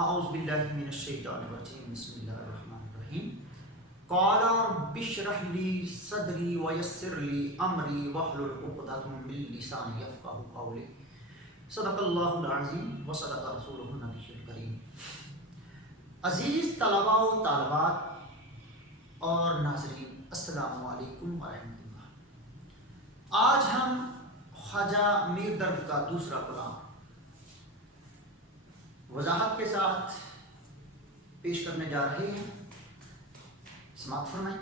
اعوذ باللہ من الشیطان الرجیم بسم اللہ الرحمن الرحیم قال رب اشرح لی صدری ویسر لی امری واحلل عقدۃ من لسانی یفقهوا قولی صدق اللہ العظیم وصدق رسولہ النبی الکریم۔ عزیز طلباء و طالبات اور ناظرین، السلام علیکم ورحمۃ اللہ۔ آج ہم خواجہ میر درد کا دوسرا کلام وضاحت کے ساتھ پیش کرنے جا رہے ہیں، سماعت فرمائیں۔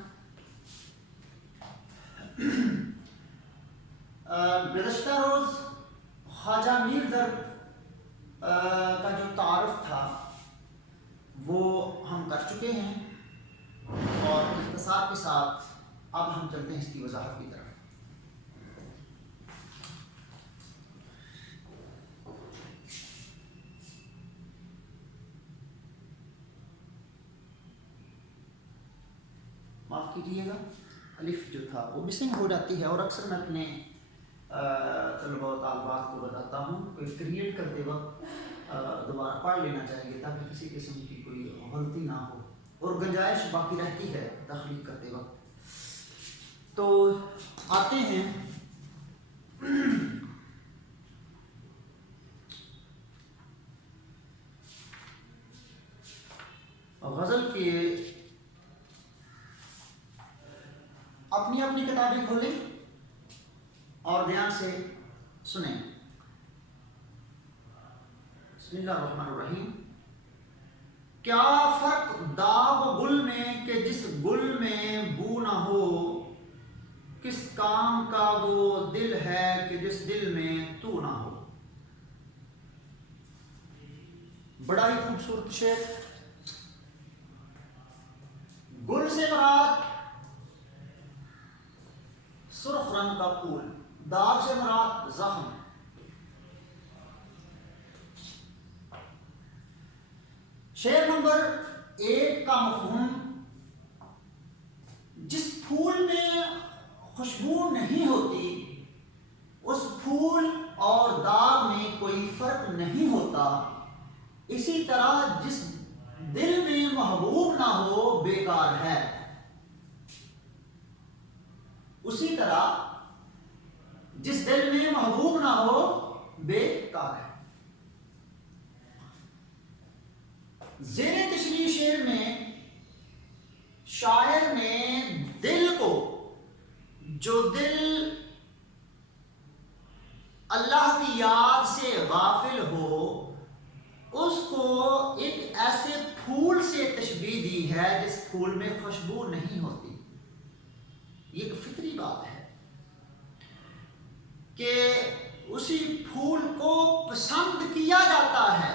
گزشتہ روز خواجہ میر درد کا جو تعارف تھا وہ ہم کر چکے ہیں، اور اختصار کے ساتھ اب ہم چلتے ہیں اس کی وضاحت کی طرف۔ معاف کیجیے گا، الف جو تھا وہ مسنگ ہو جاتی ہے، اور اکثر میں اپنے طلباء و طالبات کو بتاتا ہوں کہ کریٹ کرتے وقت دوبارہ پڑھ لینا چاہیے تاکہ کسی قسم کی کوئی غلطی نہ ہو، اور گنجائش باقی رہتی ہے تخلیق کرتے وقت۔ تو آتے ہیں غزل کے، اپنی اپنی کتابیں کھولیں اور دھیان سے سنیں۔ بسم اللہ الرحمن الرحیم۔ کیا فرق داغ گل میں کہ جس گل میں بو نہ ہو، کس کام کا وہ دل ہے کہ جس دل میں تو نہ ہو۔ بڑا ہی خوبصورت شعر۔ گل سے مراد سرخ رنگ کا پھول، داغ سے مراد زخم۔ شعر نمبر 1 کا مفہوم، جس پھول میں خوشبو نہیں ہوتی اس پھول اور داغ میں کوئی فرق نہیں ہوتا، اسی طرح جس دل میں محبوب نہ ہو بیکار ہے، اسی طرح جس دل میں محبوب نہ ہو بیکار ہے۔ زیر تشریح شعر میں شاعر نے دل کو، جو دل اللہ کی یاد سے غافل ہو، اس کو ایک ایسے پھول سے تشبیہ دی ہے جس پھول میں خوشبو نہیں ہوتی۔ یہ ایک فطری بات ہے کہ اسی پھول کو پسند کیا جاتا ہے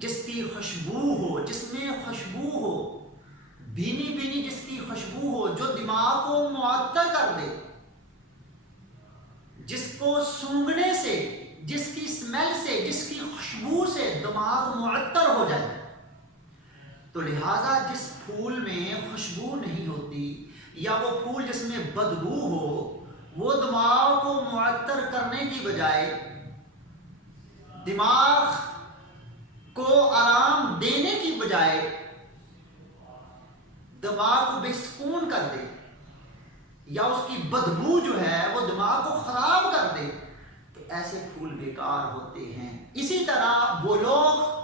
جس کی خوشبو ہو، جس میں خوشبو ہو، بھینی بھینی جس کی خوشبو ہو، جو دماغ کو معطر کر دے، جس کو سونگھنے سے، جس کی اسمیل سے، جس کی خوشبو سے دماغ معطر ہو جائے۔ تو لہذا جس پھول میں خوشبو نہیں ہوتی، یا وہ پھول جس میں بدبو ہو، وہ دماغ کو معطر کرنے کی بجائے دماغ کو آرام دینے کی بجائے دماغ کو بے سکون کر دے، یا اس کی بدبو جو ہے وہ دماغ کو خراب کر دے، تو ایسے پھول بیکار ہوتے ہیں۔ اسی طرح وہ لوگ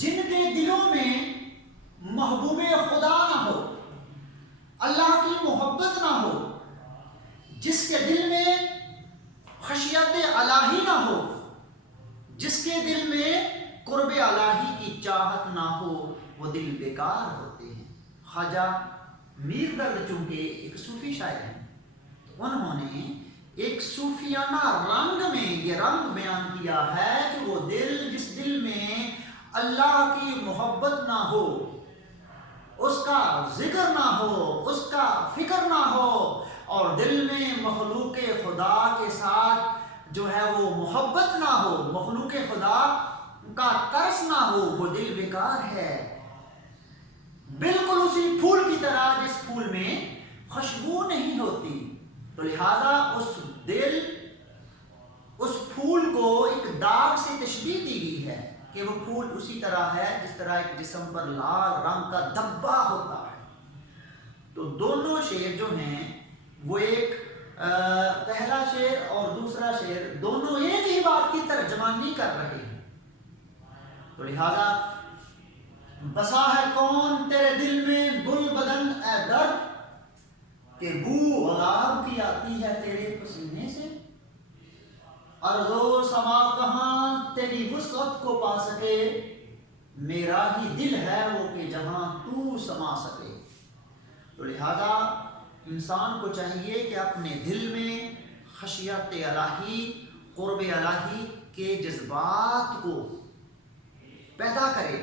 جن کے دلوں میں محبوب خدا نہ ہو، اللہ کی محبت نہ ہو، جس کے دل میں خشیت الہی نہ ہو، جس کے دل میں قرب الہی کی چاہت نہ ہو، وہ دل بیکار ہوتے ہیں۔ خواجہ میر درد چونکہ ایک صوفی شاعر ہیں، تو انہوں نے ایک صوفیانہ رنگ میں یہ رنگ بیان کیا ہے کہ وہ دل، جس دل میں اللہ کی محبت نہ ہو، اس کا ذکر نہ ہو، اس کا فکر نہ ہو، اور دل میں مخلوق خدا کے ساتھ جو ہے وہ محبت نہ ہو، مخلوق خدا کا ترس نہ ہو، وہ دل بیکار ہے۔ بالکل اسی پھول کی طرح جس پھول میں خوشبو نہیں ہوتی۔ تو لہذا اس دل، اس پھول کو ایک داغ سے تشبیہ دی گئی کہ وہ پھول اسی طرح ہے جس طرح ایک جسم پر لال رنگ کا دھبا ہوتا ہے۔ تو دونوں شعر جو ہیں وہ ایک پہلا شعر اور دوسرا شعر دونوں ایک ہی بات کی ترجمانی کر رہے ہیں۔ تو لہذا بسا ہے کون تیرے دل میں گل بدن اے درد، کہ بو غلاب کی آتی ہے تیرے پسینے سے، ارض و سما کہاں تیری وسعت کو پا سکے، میرا ہی دل ہے وہ کہ جہاں تو سما سکے۔ تو لہذا انسان کو چاہیے کہ اپنے دل میں خشیت الہی، قرب الہی کے جذبات کو پیدا کرے۔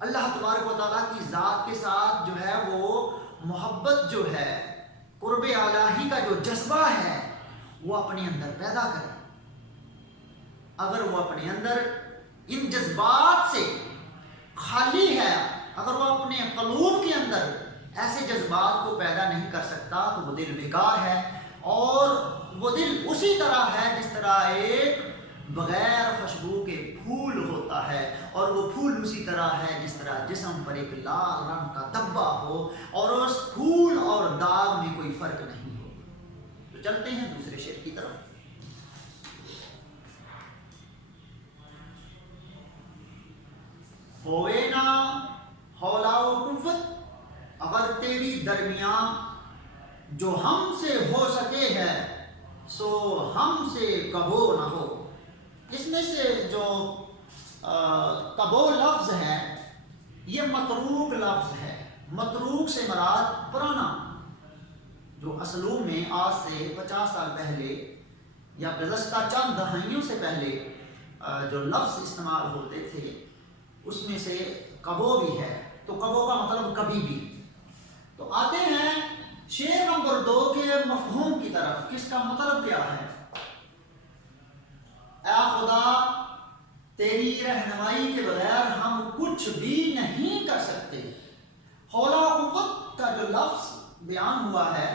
اللہ تبارک و تعالیٰ کی ذات کے ساتھ جو ہے وہ محبت جو ہے، قرب الہی کا جو جذبہ ہے وہ اپنے اندر پیدا کرے۔ اگر وہ اپنے اندر ان جذبات سے خالی ہے، اگر وہ اپنے قلوب کے اندر ایسے جذبات کو پیدا نہیں کر سکتا تو وہ دل بیکار ہے، اور وہ دل اسی طرح ہے جس طرح ایک بغیر خوشبو کے پھول ہوتا ہے، اور وہ پھول اسی طرح ہے جس طرح جسم پر ایک لال رنگ کا دھبا ہو اور اس پھول اور داغ میں کوئی فرق نہیں ہو۔ تو چلتے ہیں دوسرے شعر کی طرف۔ ہوئے نا حولا و قوت اگر تیری درمیان، جو ہم سے ہو سکے ہے سو ہم سے کبو نہ ہو۔ اس میں سے جو کبو لفظ ہے یہ متروک لفظ ہے۔ متروک سے مراد پرانا، جو اصلوں میں آج سے 50 سال پہلے یا گزشتہ چند دہائیوں سے پہلے جو لفظ استعمال ہوتے تھے اس میں سے کبو بھی ہے۔ تو کبو کا مطلب کبھی بھی۔ تو آتے ہیں شعر نمبر 2 کے مفہوم کی طرف، کس کا مطلب کیا ہے؟ اے خدا تیری رہنمائی کے بغیر ہم کچھ بھی نہیں کر سکتے۔ حول و قوت کا جو لفظ بیان ہوا ہے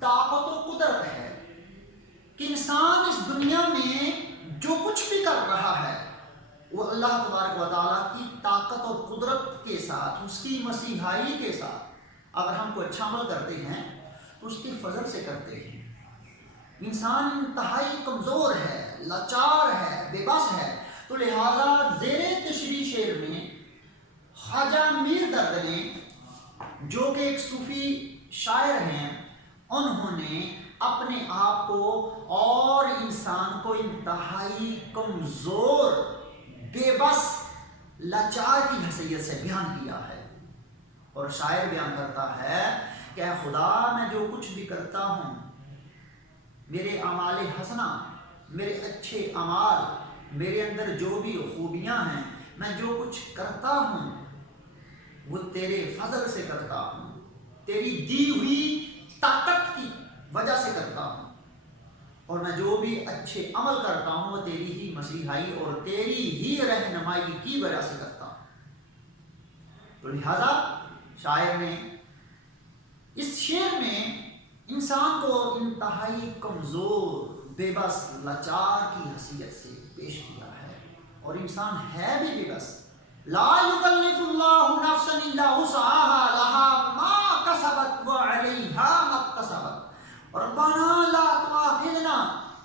طاقت و قدرت ہے، کہ انسان اس دنیا میں جو کچھ بھی کر رہا ہے وہ اللہ تبارک و تعالیٰ کی طاقت اور قدرت کے ساتھ، اس کی مسیحائی کے ساتھ اگر ہم کو اچھا عمل کرتے ہیں تو اس کے فضل سے کرتے ہیں۔ انسان انتہائی کمزور ہے، لاچار ہے، بے بس ہے۔ تو لہذا زیر تشریح شعر میں خواجہ میر درد نے، جو کہ ایک صوفی شاعر ہیں، انہوں نے اپنے آپ کو اور انسان کو انتہائی کمزور، بے بس، لاچار کی حیثیت سے بیان کیا ہے۔ اور شاعر بیان کرتا ہے کہ اے خدا میں جو کچھ بھی کرتا ہوں، میرے اعمال حسنہ، میرے اچھے اعمال، میرے اندر جو بھی خوبیاں ہیں، میں جو کچھ کرتا ہوں وہ تیرے فضل سے کرتا ہوں، تیری دی ہوئی طاقت کی وجہ سے کرتا ہوں، اور میں جو بھی اچھے عمل کرتا ہوں وہ تیری ہی مسیحائی اور تیری ہی رہنمائی کی وجہ سے کرتا ہوں۔ تو لہذا شاعر نے اس شعر میں انسان کو انتہائی کمزور، بے بس، لاچار کی حیثیت سے پیش کیا ہے، اور انسان ہے بھی بے بس۔ لا یکلف اللہ نفسا الا وسعها لها ما کسبت وعلیہا ما اکتسبت ربنا لا تؤاخذنا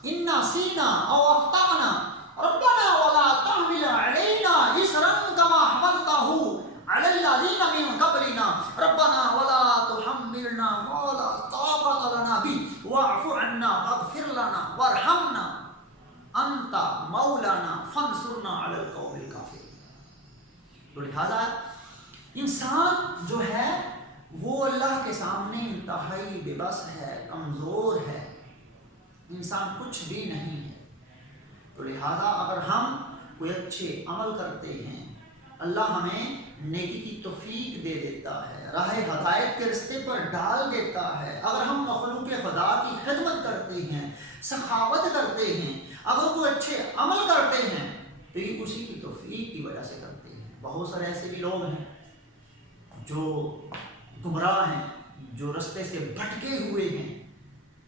ان نسینا او اخطأنا ربنا ولا تحمل علینا اصرا كما حملته على الذين من قبلنا ربنا ولا تحملنا ما لا طاقة لنا به واعف عنا واغفر لنا وارحمنا انت مولانا فانصرنا على القوم الكافرين۔ تو لہذا انسان جو ہے وہ اللہ کے سامنے انتہائی بے بس ہے، کمزور ہے، انسان کچھ بھی نہیں ہے۔ تو لہذا اگر ہم کوئی اچھے عمل کرتے ہیں، اللہ ہمیں نیکی کی توفیق دے دیتا ہے، راہ ہدایت کے رستے پر ڈال دیتا ہے۔ اگر ہم مخلوق خدا کی خدمت کرتے ہیں، سخاوت کرتے ہیں، اگر کوئی اچھے عمل کرتے ہیں تو یہ اسی کی توفیق کی وجہ سے کرتے ہیں۔ بہت سارے ایسے بھی لوگ ہیں جو گمراہ ہیں، جو رستے سے بھٹکے ہوئے ہیں،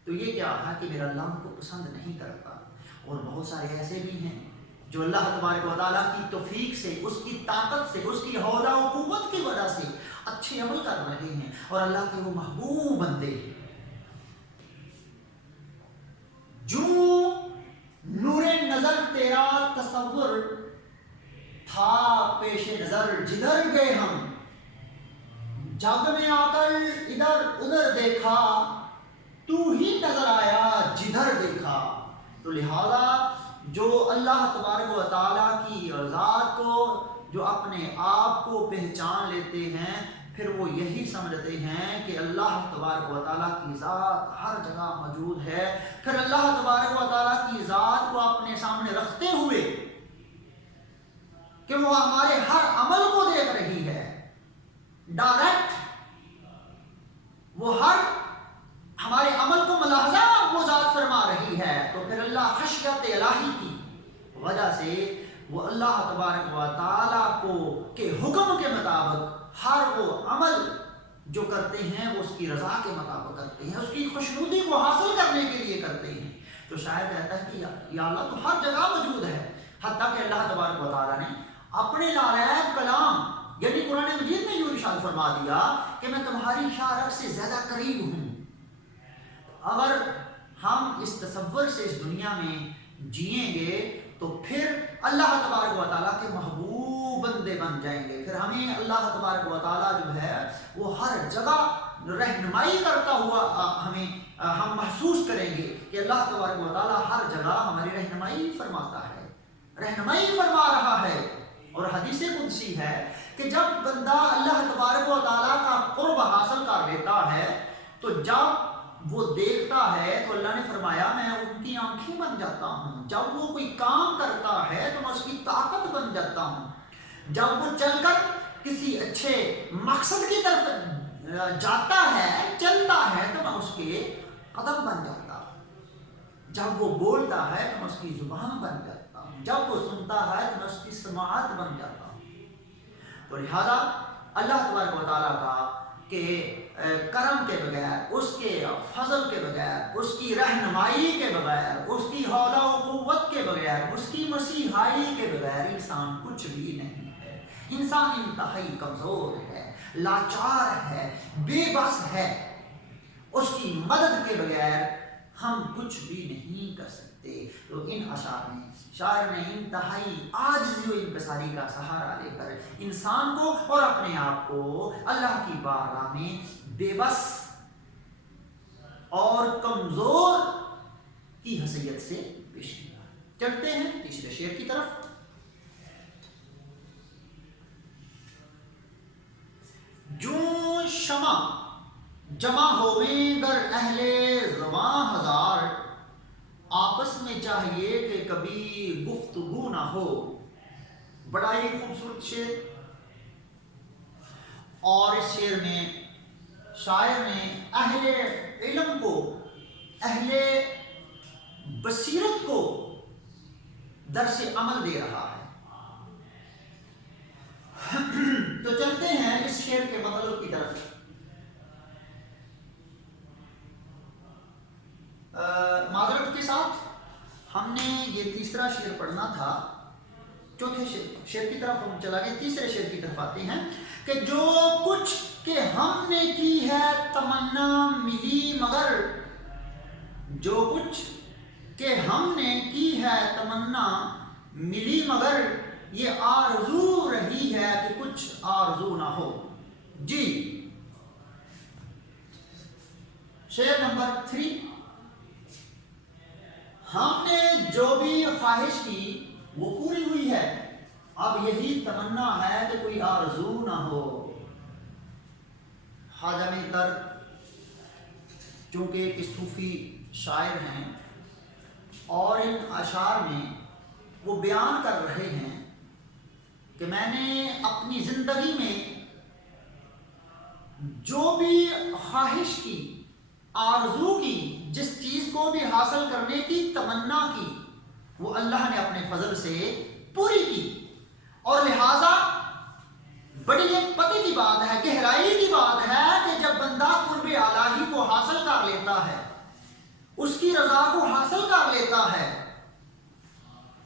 تو یہ کیا ہے کہ میرا اللہ ان کو پسند نہیں کرتا۔ اور بہت سارے ایسے بھی ہیں جو اللہ تبارک و تعالیٰ کی توفیق سے، اس کی طاقت سے، اس کی حول و قوت کی وجہ سے اچھے عمل کر رہے ہیں اور اللہ کے وہ محبوب بندے ہیں۔ جو نور نظر تیرا تصور تھا پیش نظر، جدھر گئے ہم جگ میں آ کر ادھر ادھر دیکھا، تو ہی نظر آیا جدھر دیکھا۔ تو لہذا جو اللہ تبارک و تعالیٰ کی ذات کو، جو اپنے آپ کو پہچان لیتے ہیں، پھر وہ یہی سمجھتے ہیں کہ اللہ تبارک و تعالیٰ کی ذات ہر جگہ موجود ہے۔ پھر اللہ تبارک و تعالیٰ کی ذات کو اپنے سامنے رکھتے ہوئے کہ وہ ہمارے ہر عمل کو دیکھ رہی ہے ڈائریکٹ، وہ ہر ہمارے عمل کو ملاحظہ وہ ذات فرما رہی ہے، تو پھر اللہ خشیت الہی کی وجہ سے وہ اللہ تبارک و تعالیٰ کو کے حکم کے مطابق ہر وہ عمل جو کرتے ہیں وہ اس کی رضا کے مطابق کرتے ہیں، اس کی خوشنودی کو حاصل کرنے کے لیے کرتے ہیں۔ تو شاید کہتا ہے کہ یا اللہ تو ہر جگہ موجود ہے، حتیٰ کہ اللہ تبارک و تعالیٰ نے اپنے لاریب کلام یعنی قرآن مجید میں یوں ارشاد فرما دیا کہ میں تمہاری شارک سے زیادہ قریب ہوں۔ اگر ہم اس تصور سے اس دنیا میں جئیں گے تو پھر اللہ تبارک و تعالیٰ کے محبوب بندے بن جائیں گے، پھر ہمیں اللہ تبارک و تعالیٰ جو ہے وہ ہر جگہ رہنمائی کرتا ہوا ہم محسوس کریں گے کہ اللہ تبارک و تعالیٰ ہر جگہ ہماری رہنمائی فرماتا ہے، رہنمائی فرما رہا ہے۔ اور حدیث قدسی ہے کہ جب بندہ اللہ تبارک و تعالیٰ کا قرب حاصل کر لیتا ہے تو جب وہ دیکھتا ہے تو اللہ نے فرمایا میں ان کی آنکھیں بن جاتا ہوں، جب وہ کوئی کام کرتا ہے تو میں اس کی طاقت بن جاتا ہوں، جب وہ چل کر کسی اچھے مقصد کی طرف جاتا ہے چلتا ہے تو میں اس کے قدم بن جاتا ہوں، جب وہ بولتا ہے تو میں اس کی زبان بن جاتا ہوں، جب وہ سنتا ہے تو میں اس کی سماعت بن جاتا ہوں۔ تو لہذا اللہ تبارک و تعالیٰ کا کہ کرم کے بغیر، اس کے فضل کے بغیر، اس کی رہنمائی کے بغیر، اس کی حول و قوت کے بغیر، اس کی مسیحائی کے بغیر انسان کچھ بھی نہیں ہے۔ انسان انتہائی کمزور ہے، لاچار ہے، بے بس ہے، اس کی مدد کے بغیر ہم کچھ بھی نہیں کر سکتے۔ تو ان اشعار میں شاعر نے انتہائی عاجزی و انکساری کا سہارا لے کر انسان کو اور اپنے آپ کو اللہ کی بارگاہ میں بے بس اور کمزور کی حیثیت سے پیش کیا۔ چلتے ہیں تیسرے شعر کی طرف۔ جو شمع جمع ہوئیں گر اہل زباں ہزار، آپس میں چاہیے کہ کبھی گفتگو نہ ہو۔ بڑا ہی خوبصورت شعر، اور اس شعر میں شاعر نے اہل علم کو، اہل بصیرت کو درس عمل دے رہا ہے۔ تو چلتے ہیں اس شعر کے مطلب کی طرف۔ معذرت کے ساتھ ہم نے یہ تیسرا شعر پڑھنا تھا، چوتھے شعر کی طرف ہم چلا گئے، تیسرے شعر کی طرف آتے ہیں کہ جو کچھ کہ ہم نے کی ہے تمنا ملی مگر، جو کچھ کہ ہم نے کی ہے تمنا ملی مگر، یہ آرزو رہی ہے کہ کچھ آرزو نہ ہو۔ جی شعر نمبر 3، ہم نے جو بھی خواہش کی وہ پوری ہوئی ہے، اب یہی تمنا ہے کہ کوئی آرزو نہ ہو۔ خواجہ میتر چونکہ ایک صوفی شاعر ہیں اور ان اشعار میں وہ بیان کر رہے ہیں کہ میں نے اپنی زندگی میں جو بھی خواہش کی، آرزو کی، جس چیز کو بھی حاصل کرنے کی تمنا کی، وہ اللہ نے اپنے فضل سے پوری کی، اور لہذا بڑی ایک پتے کی بات ہے، گہرائی کی بات ہے کہ جب بندہ قرب الہی کو حاصل کر لیتا ہے، اس کی رضا کو حاصل کر لیتا ہے،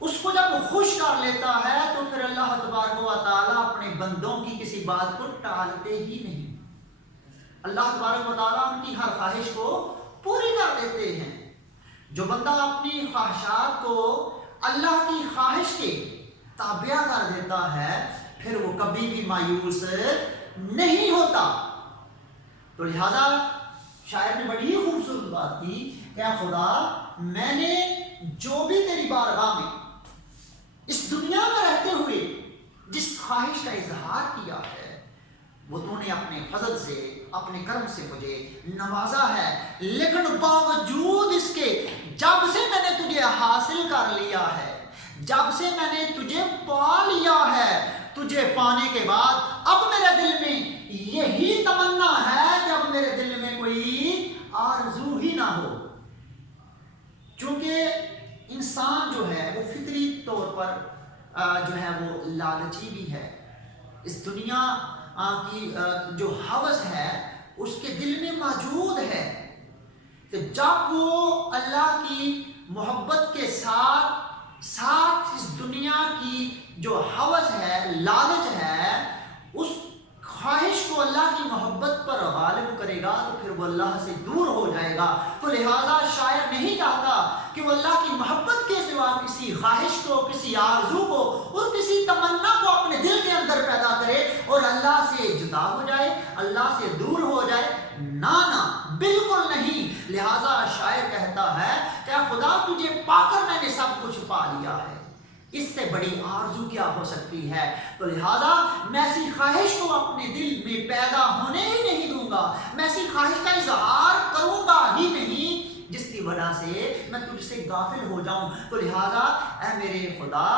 اس کو جب خوش کر لیتا ہے تو پھر اللہ تبارک و تعالیٰ اپنے بندوں کی کسی بات کو ٹالتے ہی نہیں۔ اللہ تبارک و تعالیٰ ان کی ہر خواہش کو پوری کر دیتے ہیں۔ جو بندہ اپنی خواہشات کو اللہ کی خواہش کے تابع کر دیتا ہے پھر وہ کبھی بھی مایوس نہیں ہوتا۔ تو لہذا شاعر نے بڑی خوبصورت بات کی کہ اے خدا، میں نے جو بھی تیری بارگاہ میں اس دنیا میں رہتے ہوئے جس خواہش کا اظہار کیا ہے وہ تو نے اپنے فضل سے اپنے کرم سے مجھے نوازا ہے، لیکن باوجود اس کے جب سے میں نے تجھے حاصل کر لیا ہے، جب سے میں نے تجھے پا لیا ہے، تجھے پانے کے بعد اب میرے دل میں یہی تمنا ہے کہ اب میرے دل میں کوئی آرزو ہی نہ ہو۔ چونکہ انسان جو ہے وہ فطری طور پر جو ہے وہ لالچی بھی ہے۔ اس دنیا کی جو ہوس ہے اس کے دل میں موجود ہے کہ جب وہ اللہ کی محبت کے ساتھ ساتھ اس دنیا کی جو ہوس ہے، لالچ ہے، اس خواہش کو اللہ کی محبت پر غالب کرے گا تو پھر وہ اللہ سے دور ہو جائے گا۔ تو لہذا شاعر نہیں چاہتا کہ وہ اللہ کی محبت کے سوا کسی خواہش کو، کسی آرزو کو اور کسی تمنا کو اپنے دل کے اندر پیدا کرے اور اللہ سے جدا ہو جائے، اللہ سے دور ہو جائے۔ نہ بالکل نہیں۔ لہذا شاعر کہتا ہے کہ خدا تجھے پا کر میں نے سب کچھ پا لیا ہے، اس سے بڑی آرزو کیا ہو سکتی ہے؟ تو لہذا میں ایسی خواہش کو اپنے دل میں پیدا ہونے ہی نہیں دوں گا، میں ایسی خواہش کا اظہار کروں گا ہی نہیں جس کی وجہ سے میں تجھ سے غافل ہو جاؤں۔ تو لہذا اے میرے خدا،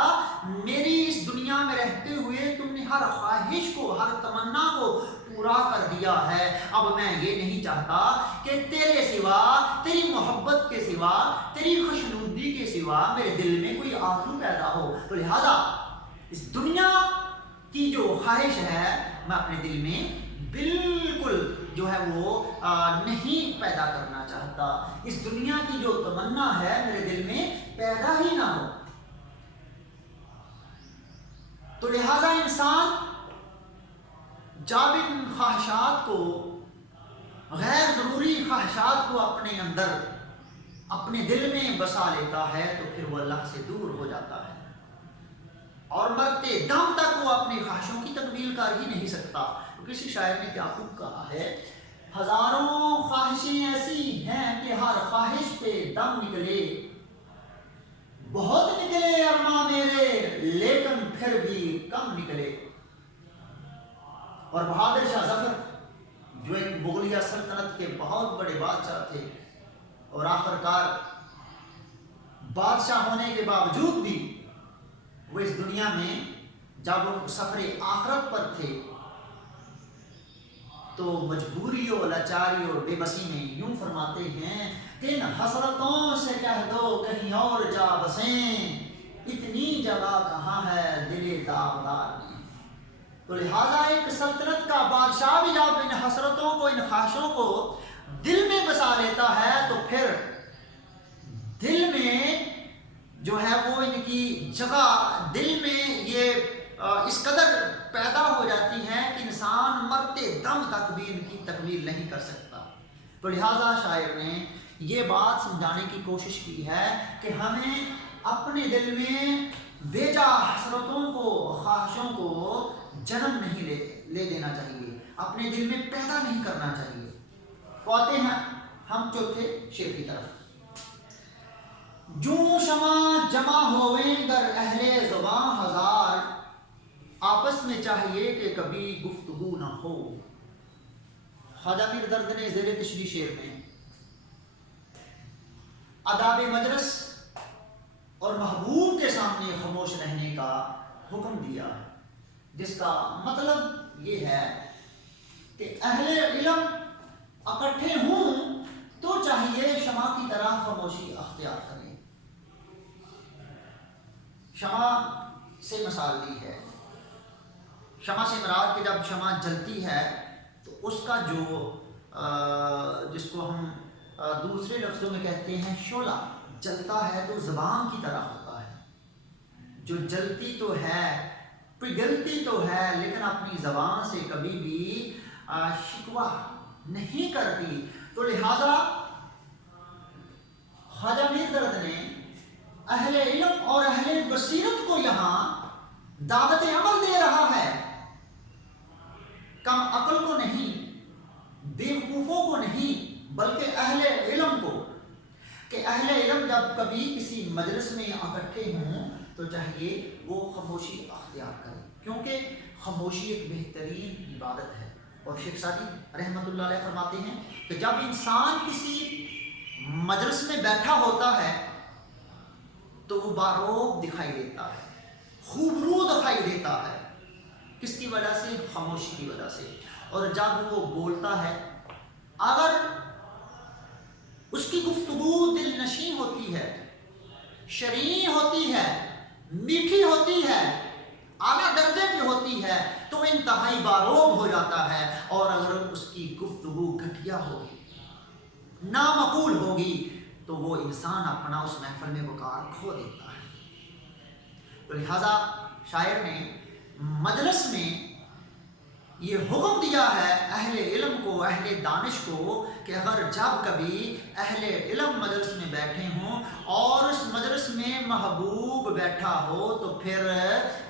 میری اس دنیا میں رہتے ہوئے تم نے ہر خواہش کو، ہر تمنا کو پورا کر دیا ہے۔ اب میں یہ نہیں چاہتا کہ تیرے سوا، تیری محبت کے سوا، تیری خوشنودی کے سوا میرے دل میں کوئی آرزو پیدا ہو۔ تو لہذا اس دنیا کی جو خواہش ہے میں اپنے دل میں بالکل جو ہے وہ نہیں پیدا کرنا چاہتا۔ اس دنیا کی جو تمنا ہے میرے دل میں پیدا ہی نہ ہو۔ تو لہذا انسان جب ان خواہشات کو، غیر ضروری خواہشات کو اپنے اندر، اپنے دل میں بسا لیتا ہے تو پھر وہ اللہ سے دور ہو جاتا ہے اور مرتے دم تک وہ اپنی خواہشوں کی تکمیل کر ہی نہیں سکتا۔ کسی شاعر نے کیا خوب کہا ہے، ہزاروں خواہشیں ایسی ہیں کہ ہر خواہش پہ دم نکلے، بہت نکلے ارماں میرے لیکن پھر بھی کم نکلے۔ اور بہادر شاہ ظفر جو ایک مغلیہ سلطنت کے بہت بڑے بادشاہ تھے اور آخرکار بادشاہ ہونے کے باوجود بھی وہ اس دنیا میں جب وہ سفر آخرت پر تھے تو مجبوری اور لاچاری اور بے بسی میں یوں فرماتے ہیں کہ ان حسرتوں سے کہہ دو کہیں اور جا بسیں، اتنی جگہ کہاں ہے دل داغدار میں۔ تو لہذا ایک سلطنت کا بادشاہ بھی جب ان حسرتوں کو، ان خواہشوں کو دل میں بسا لیتا ہے تو پھر دل میں جو ہے وہ ان کی جگہ، دل میں یہ اس قدر پیدا ہو جاتی ہے کہ انسان مرتے دم تک بھی ان کی تکمیل نہیں کر سکتا۔ تو لہٰذا شاعر نے یہ بات سمجھانے کی کوشش کی ہے کہ ہمیں اپنے دل میں بیجا حسرتوں کو، خواہشوں کو جنم نہیں لے دینا چاہیے، اپنے دل میں پیدا نہیں کرنا چاہیے۔ تو آتے ہیں ہم چوتھے شعر کی طرف۔ جوں شمع جمع ہوئیں در اہل زباں ہزار، آپس میں چاہیے کہ کبھی گفتگو نہ ہو۔ خواجہ میر درد نے زیر تشریح شعر میں آداب مجلس اور محبوب کے سامنے خاموش رہنے کا حکم دیا ہے، جس کا مطلب یہ ہے کہ اہل علم اکٹھے ہوں تو چاہیے شمع کی طرح خاموشی اختیار کریں۔ شمع سے مثال دی ہے، شمع سے مراد کہ جب شمع جلتی ہے تو اس کا جو جس کو ہم دوسرے لفظوں میں کہتے ہیں شعلہ، جلتا ہے تو زبان کی طرح ہوتا ہے۔ جو جلتی تو ہے پگھلتی تو ہے لیکن اپنی زبان سے کبھی بھی شکوہ نہیں کرتی. تو لہذا خواجہ میر درد نے اہل علم اور اہل بصیرت کو یہاں دعوت عمل دے رہا ہے، کم عقل کو نہیں، بیوقوفوں کو نہیں، بلکہ اہل علم کو، کہ اہل علم جب کبھی کسی مجلس میں اکٹھے ہوں تو چاہیے وہ خاموشی اختیار کریں، کیونکہ خاموشی ایک بہترین عبادت ہے. اور شیخ سعدی رحمۃ اللہ علیہ فرماتے ہیں کہ جب انسان کسی مجلس میں بیٹھا ہوتا ہے تو وہ باروب دکھائی دیتا ہے، خوبرو دکھائی دیتا ہے. کس کی وجہ سے؟ خاموشی کی وجہ سے. اور جب وہ بولتا ہے، اگر اس کی گفتگو دل نشیں ہوتی ہے، شرین ہوتی ہے، میٹھی ہوتی ہے، اعلیٰ درجے کی ہوتی ہے تو انتہائی باروب ہو جاتا ہے. اور اگر اس کی گفتگو گھٹیا ہوگی، نامعقول ہوگی تو وہ انسان اپنا اس محفل میں وقار کھو دیتا ہے. تو لہذا شاعر نے مجلس میں یہ حکم دیا ہے اہل علم کو، اہل دانش کو، کہ اگر جب کبھی اہل علم مجلس میں بیٹھے ہوں اور اس مجلس میں محبوب بیٹھا ہو تو پھر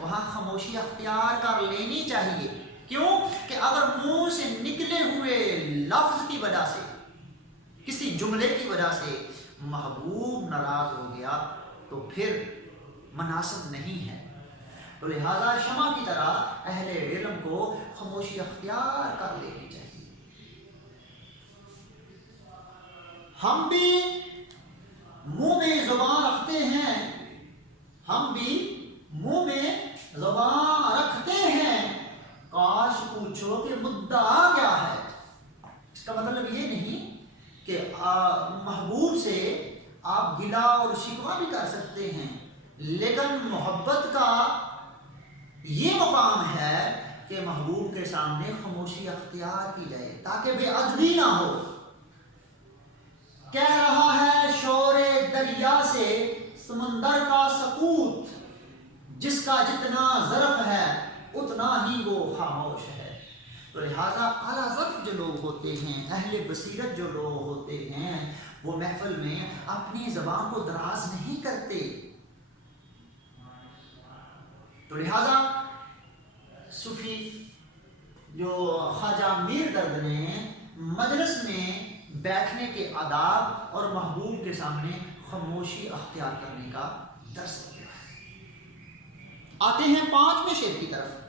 وہاں خاموشی اختیار کر لینی چاہیے. کیوں؟ کہ اگر منہ سے نکلے ہوئے لفظ کی وجہ سے، کسی جملے کی وجہ سے محبوب ناراض ہو گیا تو پھر مناسب نہیں ہے. تو لہذا شمع کی طرح اہل علم کو خاموشی اختیار کر لینی چاہیے. ہم بھی منہ میں زبان رکھتے ہیں، ہم بھی منہ میں زبان رکھتے ہیں، کاش پوچھو کہ مدعا کیا ہے. اس کا مطلب یہ نہیں کہ محبوب سے آپ گلہ اور شکوہ بھی کر سکتے ہیں، لیکن محبت کا یہ مقام ہے کہ محبوب کے سامنے خاموشی اختیار کی جائے تاکہ بے ادبی نہ ہو. کہہ رہا ہے شور دریا سے سمندر کا سکوت، جس کا جتنا ظرف ہے اتنا ہی وہ خاموش ہے. تو لہذا اعلیٰ ظرف جو لوگ ہوتے ہیں، اہل بصیرت جو لوگ ہوتے ہیں، وہ محفل میں اپنی زبان کو دراز نہیں کرتے. تو لہذا صوفی جو خواجہ میر درد نے مجلس میں بیٹھنے کے آداب اور محبوب کے سامنے خاموشی اختیار کرنے کا درس دیا ہے. آتے ہیں 5ویں شعر کی طرف.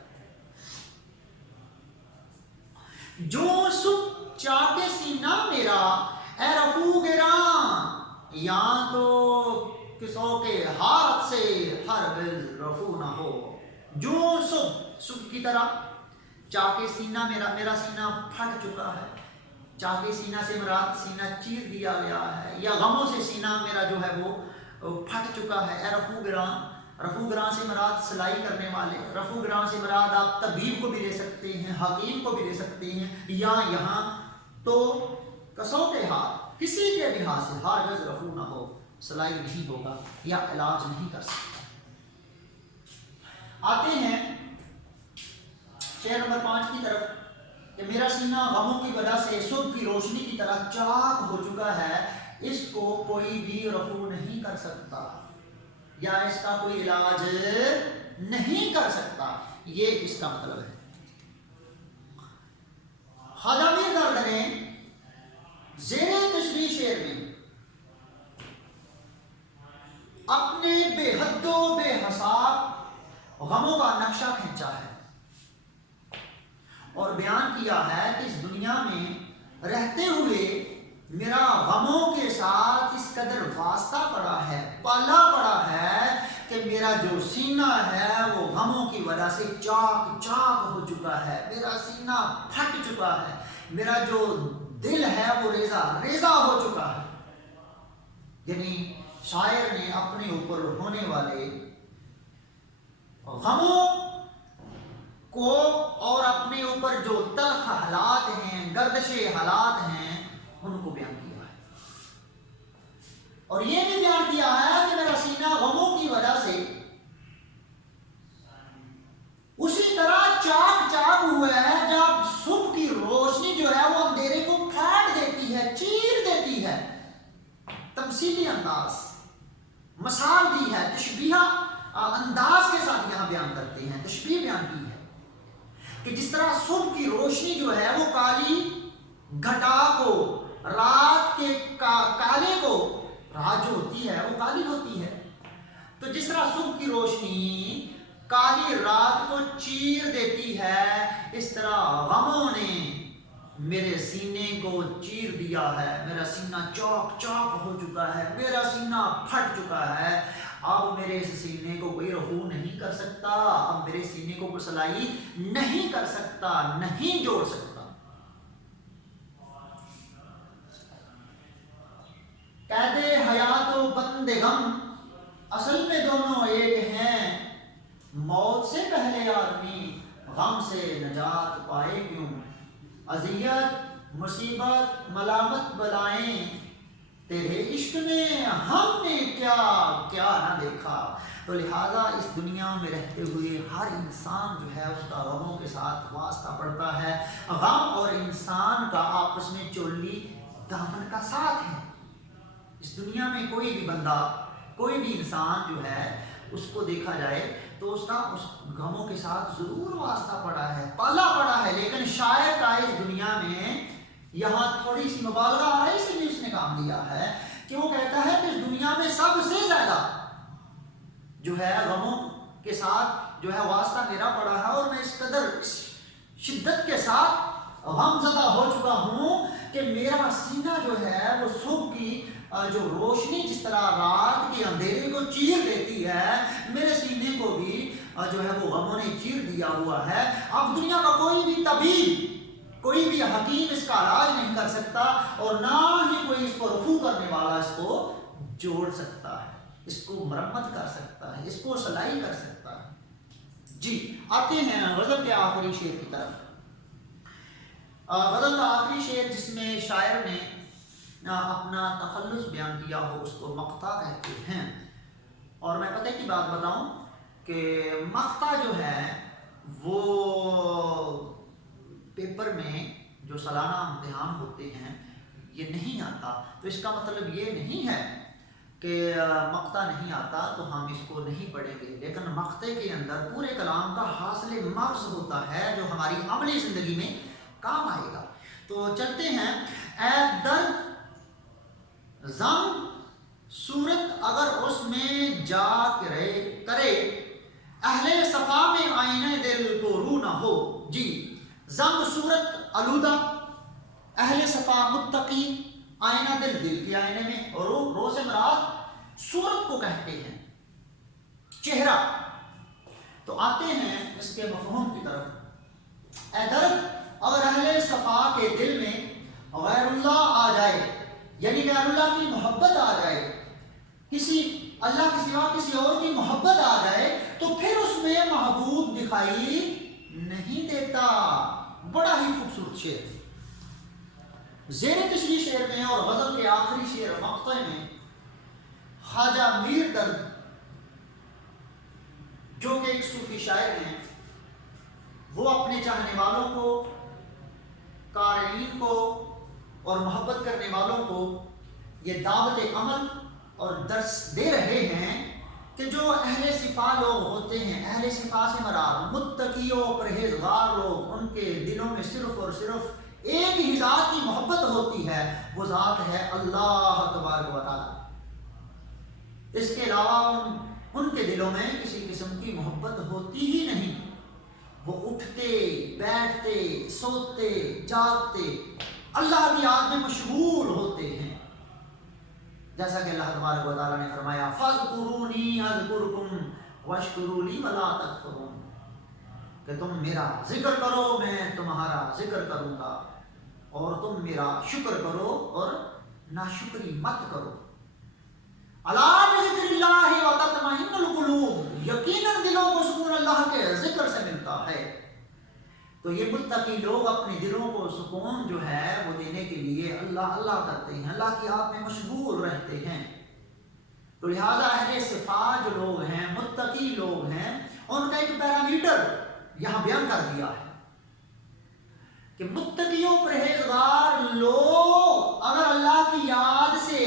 جو صبح چاہتے سینہ میرا اے رفو گراں، یا تو کسوں کے ہاتھ سے ہرگز رفو نہ ہو. جو صبح کی طرح چاہتے سینہ میرا سینہ پھٹ چکا ہے. چاہتے سینہ سے مراد سینہ چیر دیا گیا ہے، یا غموں سے سینہ میرا جو ہے وہ پھٹ چکا ہے. اے رفو گراں، رفو گراں سے مراد سلائی کرنے والے، رفو گراں سے مراد آپ طبیب کو بھی لے سکتے ہیں، حکیم کو بھی لے سکتے ہیں، یا یہاں تو کسوں کے ہاتھ، کسی کے بھی ہاتھ سے ہرگز رفو نہ ہو، سلائی نہیں ہوگا یا علاج نہیں کر سکتا. آتے ہیں شعر نمبر 5 کی طرف کہ میرا سینہ غموں کی وجہ سے صبح کی روشنی کی طرح چاک ہو چکا ہے، اس کو کوئی بھی رفو نہیں کر سکتا یا اس کا کوئی علاج نہیں کر سکتا. یہ اس کا مطلب ہے. خواجہ میر درد نے زیر تشریح شعر میں اپنے بے حد و بے حساب غموں کا نقشہ کھینچا ہے اور بیان کیا ہے کہ اس دنیا میں رہتے ہوئے میرا غموں کے ساتھ اس قدر واسطہ پڑا ہے، پالا پڑا ہے کہ میرا جو سینہ ہے وہ غموں کی وجہ سے چاک چاک ہو چکا ہے، میرا سینہ پھٹ چکا ہے، میرا جو دل ہے وہ ریزہ ریزہ ہو چکا ہے. یعنی شاعر نے اپنے اوپر ہونے والے غموں کو اور اپنے اوپر جو تلخ حالات ہیں، گردش حالات ہیں، ان کو بیان کیا ہے. اور یہ بھی بیان کیا ہے کہ میرا سینہ غموں کی وجہ سے انداز کے ساتھ یہاں بیان کرتے ہیں، تشبیہ بیان کی ہے کہ جس طرح صبح کی روشنی جو ہے وہ کالی گھٹا کو، رات کے کالے کو، رات جو ہوتی ہے وہ کالی ہوتی ہے، تو جس طرح صبح کی روشنی کالی رات کو چیر دیتی ہے، اس طرح غموں نے میرے سینے کو چیر دیا ہے، میرا سینہ چوک چوک ہو چکا ہے، میرا سینہ پھٹ چکا ہے، اب میرے اس سینے کو کوئی رفو نہیں کر سکتا، اب میرے سینے کو کوئی سلائی نہیں کر سکتا، نہیں جوڑ سکتا۔ قید حیات و بند غم اصل میں دونوں ایک ہیں، موت سے پہلے آدمی غم سے نجات پائے کیوں، اذیت مصیبت ملامت بلائیں تیرے عشق میں ہم نے کیا کیا نہ دیکھا۔ تو لہٰذا اس دنیا میں رہتے ہوئے ہر انسان جو ہے اس کا غموں کے ساتھ واسطہ پڑتا ہے، غم اور انسان کا آپس میں چولی دامن کا ساتھ ہے۔ اس دنیا میں کوئی بھی بندہ، کوئی بھی انسان جو ہے اس کو دیکھا جائے تو اس کا اس غموں کے ساتھ ضرور واسطہ پڑا ہے، پالا پڑا ہے، لیکن شاعر کا اس دنیا میں یہاں تھوڑی سی مبالغہ آرائی سے بھی اس نے کام لیا ہے کہ وہ کہتا ہے کہ اس دنیا میں سب سے زیادہ جو ہے غموں کے ساتھ جو ہے واسطہ میرا پڑا ہے، اور میں اس قدر شدت کے ساتھ غم زدہ ہو چکا ہوں کہ میرا سینہ جو ہے وہ صبح کی جو روشنی جس طرح رات کے اندھیرے کو چیر دیتی ہے، میرے سینے کو بھی جو ہے وہ غموں نے چیر دیا ہوا ہے۔ اب دنیا کا کوئی بھی طبیب، کوئی بھی حکیم اس کا علاج نہیں کر سکتا، اور نہ ہی کوئی اس کو رفو کرنے والا اس کو جوڑ سکتا ہے، اس کو مرمت کر سکتا ہے، اس کو سلائی کر سکتا ہے۔ جی آتے ہیں غزل کے آخری شعر کی طرف۔ غزل کا آخری شعر جس میں شاعر نے اپنا تخلص بیان کیا ہو اس کو مقطع کہتے ہیں، اور میں پتہ کی بات بتاؤں کہ مقطع جو ہے وہ پیپر میں جو سالانہ امتحان ہوتے ہیں یہ نہیں آتا، تو اس کا مطلب یہ نہیں ہے کہ مقطع نہیں آتا تو ہم اس کو نہیں پڑھیں گے، لیکن مقطع کے اندر پورے کلام کا حاصل مغز ہوتا ہے جو ہماری عملی زندگی میں کام آئے گا۔ تو چلتے ہیں۔ اے درد زم صورت اگر اس میں جا کرے، اہل صفا میں آئینہ دل کو رو نہ ہو۔ جی زم صورت آلودہ، اہل صفا متقی، آئینہ دل دل کے آئینے میں، اور رو سے مراد صورت کو کہتے ہیں، چہرہ۔ تو آتے ہیں اس کے مفہوم کی طرف۔ اے درد اگر اہل صفا کے دل میں غیر اللہ آ جائے، یعنی غیر اللہ کی محبت آ جائے، کسی اللہ کے سوا کسی اور کی محبت آ جائے، تو پھر اس میں محبوب دکھائی نہیں دیتا۔ بڑا ہی خوبصورت شعر زیر تشریح شعر میں اور غزل کے آخری شعر مقطع میں خواجہ میر درد جو کہ ایک صوفی شاعر ہیں، وہ اپنے چاہنے والوں کو، قارئین کو اور محبت کرنے والوں کو یہ دعوت عمل اور درس دے رہے ہیں کہ جو اہل صفا لوگ ہوتے ہیں، اہل صفا سے مراد متقی و پرہیزگار لوگ، ان کے دلوں میں صرف اور صرف ایک ہی ذات کی محبت ہوتی ہے، وہ ذات ہے اللہ تبارک و تعالی۔ اس کے علاوہ ان کے دلوں میں کسی قسم کی محبت ہوتی ہی نہیں، وہ اٹھتے بیٹھتے سوتے جاگتے اللہ کی یاد میں مشغول ہوتے ہیں، جیسا کہ اللہ تبارک و تعالیٰ نے فرمایا فَاذْكُرُونِي أَذْكُرْكُمْ وَاشْكُرُوا لِي وَلَا تَكْفُرُونَ، کہ تم میرا ذکر کرو میں تمہارا ذکر کروں گا، اور تم میرا شکر کرو اور ناشکری مت کرو۔ الا بذکر اللہ وتطمئن القلوب، یقیناً دلوں کو سکون اللہ کے ذکر سے ملتا ہے۔ تو یہ متقی لوگ اپنے دلوں کو سکون جو ہے وہ دینے کے لیے اللہ اللہ کرتے ہیں، اللہ کی یاد میں مشغول رہتے ہیں۔ تو لہٰذا اہل صفا جو لوگ ہیں، متقی لوگ ہیں، ان کا ایک پیرامیٹر یہاں بیان کر دیا ہے کہ متقیوں پرہیزگار لوگ اگر اللہ کی یاد سے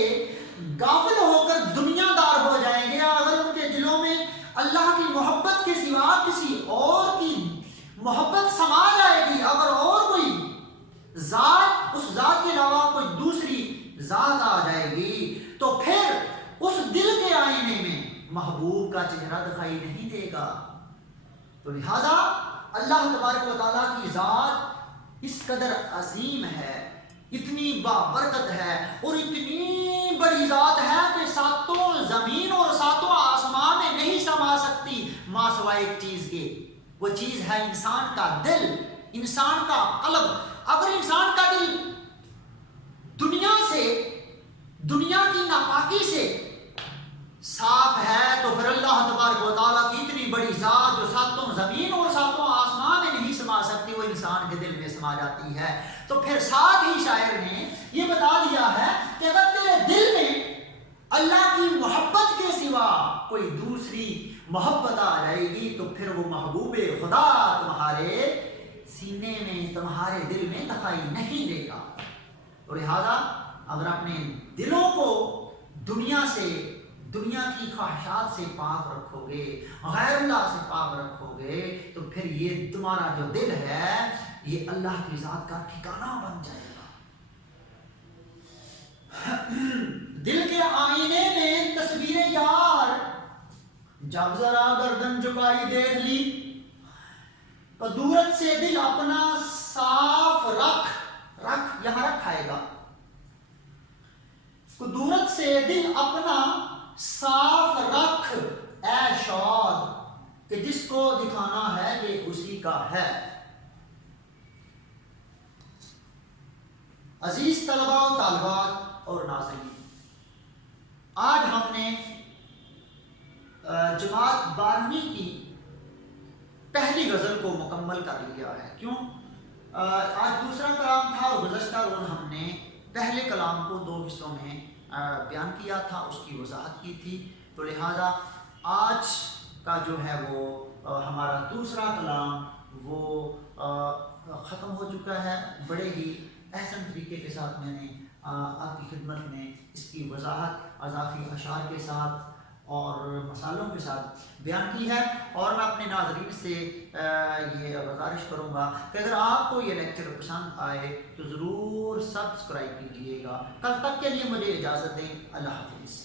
غافل ہو کر دنیا دار ہو جائیں گے، اگر ان کے دلوں میں اللہ کی محبت کے سوا کسی اور کی محبت سما جائے گی، اگر اور کوئی ذات، اس ذات کے علاوہ کوئی دوسری ذات آ جائے گی تو پھر اس دل کے آئینے میں محبوب کا چہرہ دکھائی نہیں دے گا۔ تو لہذا اللہ تبارک و تعالیٰ کی ذات اس قدر عظیم ہے، اتنی بابرکت ہے اور اتنی بڑی ذات ہے کہ ساتوں زمین اور ساتوں آسمان میں نہیں سما سکتی ماں سوائے ایک چیز کے، وہ چیز ہے انسان کا دل، انسان کا قلب۔ اگر انسان کا دل دنیا سے، دنیا کی ناپاکی سے صاف ہے تو پھر اللہ تبارک و تعالیٰ کی اتنی بڑی ذات جو ساتوں زمین اور ساتوں آسمان میں نہیں سما سکتی، وہ انسان کے دل میں سما جاتی ہے۔ تو پھر ساتھ ہی شاعر نے یہ بتا دیا ہے کہ اگر تیرے دل میں اللہ کی محبت کے سوا کوئی دوسری محبت آ جائے گی تو پھر وہ محبوب خدا تمہارے سینے میں، تمہارے دل میں دکھائی نہیں دے گا۔ اور لہذا اگر اپنے دلوں کو دنیا سے، دنیا کی خواہشات سے پاک رکھو گے، غیر اللہ سے پاک رکھو گے تو پھر یہ تمہارا جو دل ہے یہ اللہ کی ذات کا ٹھکانہ بن جائے گا۔ دل کے آئینے میں تصویر یار جب ذرا گردن جھکائی دیکھ لی، قدورت سے دل اپنا صاف رکھ، رکھ یہاں رکھائے گا، قدورت سے دل اپنا صاف رکھ اے شاد، کہ جس کو دکھانا ہے یہ اسی کا ہے۔ عزیز طلباء و طالبات اور ناظرین، آج ہم نے جماعت 12ویں کی پہلی غزل کو مکمل کر لیا ہے۔ کیوں؟ آج دوسرا کلام تھا اور گزشتہ روز ہم نے پہلے کلام کو 2 حصوں میں بیان کیا تھا، اس کی وضاحت کی تھی۔ تو لہذا آج کا جو ہے وہ ہمارا دوسرا کلام وہ ختم ہو چکا ہے۔ بڑے ہی احسن طریقے کے ساتھ میں نے آپ کی خدمت میں اس کی وضاحت اضافی اشعار کے ساتھ اور مسالوں کے ساتھ بیان کی ہے، اور میں اپنے ناظرین سے یہ گزارش کروں گا کہ اگر آپ کو یہ لیکچر پسند آئے تو ضرور سبسکرائب کیجیے گا۔ کل تک کے لیے مجھے اجازت دیں، اللہ حافظ۔